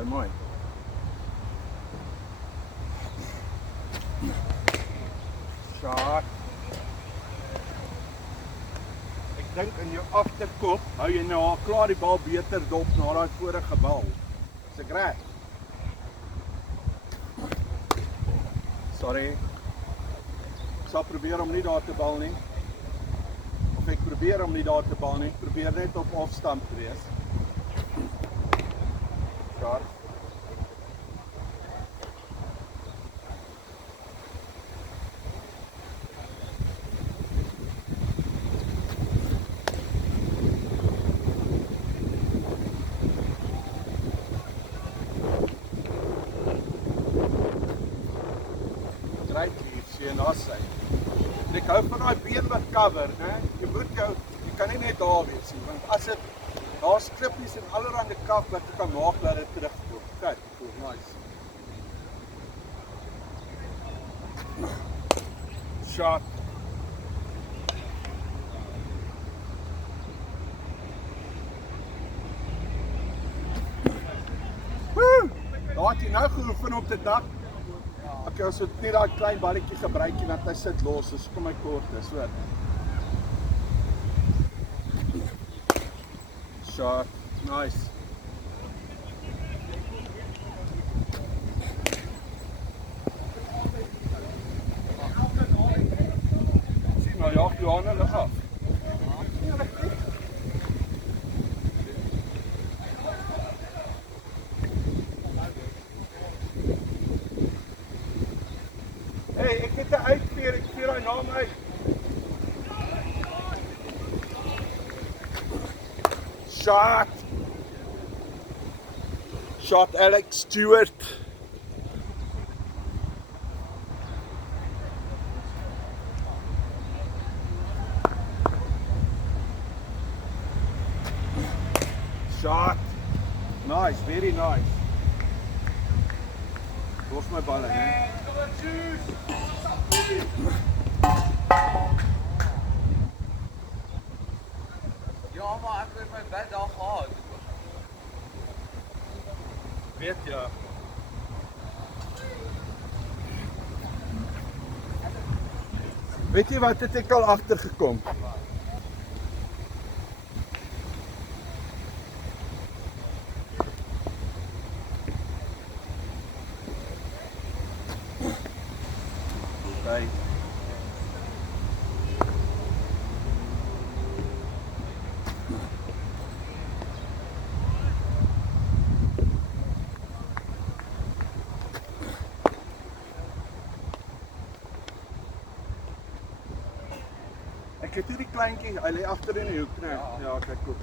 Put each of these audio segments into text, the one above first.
Sy mooi. Shot. Ek dink in jou agterkop hou jy nou al klaar die bal beter dop na daai vorige bal. Is ek reg? Sorry. Ek sal probeer om nie daar te bal nie. Of ek probeer om nie daar te bal nie. Probeer net op afstand wees. Shot. Ek hou van daai been wat cover, né? Jy kan nie net daar wees nie, want as dit daar's klippies en allerhande kaf wat jy kan maak dat dit terugkom. Kyk, cool, nice. Shot. Woo! Daar het jy nou geoefen op die dak. Ek as dit nie daai klein balletjie gebruik nie, want hy sit los, so kom hy kort is, hoor. Shot, nice. Sien maar, jaag Johanna lig af. Hey, ek het 'n uitveer, ek veer daai naam uit. Shot. Shot Alex Stewart. Shot. Nice, very nice. Los my balle, hè. Ja, maar ek het my bed daar gehad. Weet jy. Weet jy wat het ek al agtergekom? Okay. Ek het hierdie kleintjie, hy lê agter in die hoek, né? Ja, kyk goed.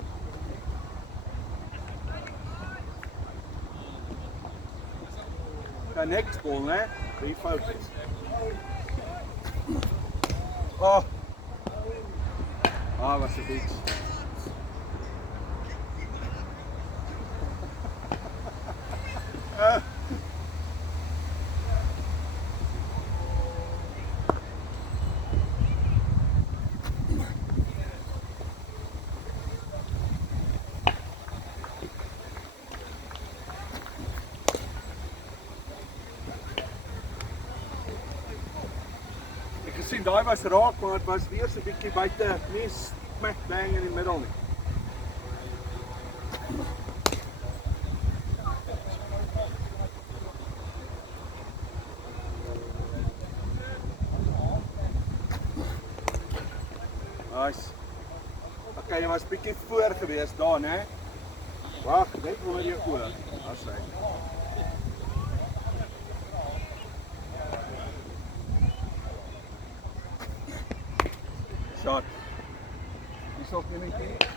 Die next ball, né? Refocus. Oh. Ah, was 'n bietjie. Ek sien daai was raak, maar dit was weer so 'n bietjie buite, nie smack bang in die middel nie. Nice. Okay, jy was bietjie voor gewees daar, né? Wag, net onder jou oë. As hy. Shot. Dis ook nie net.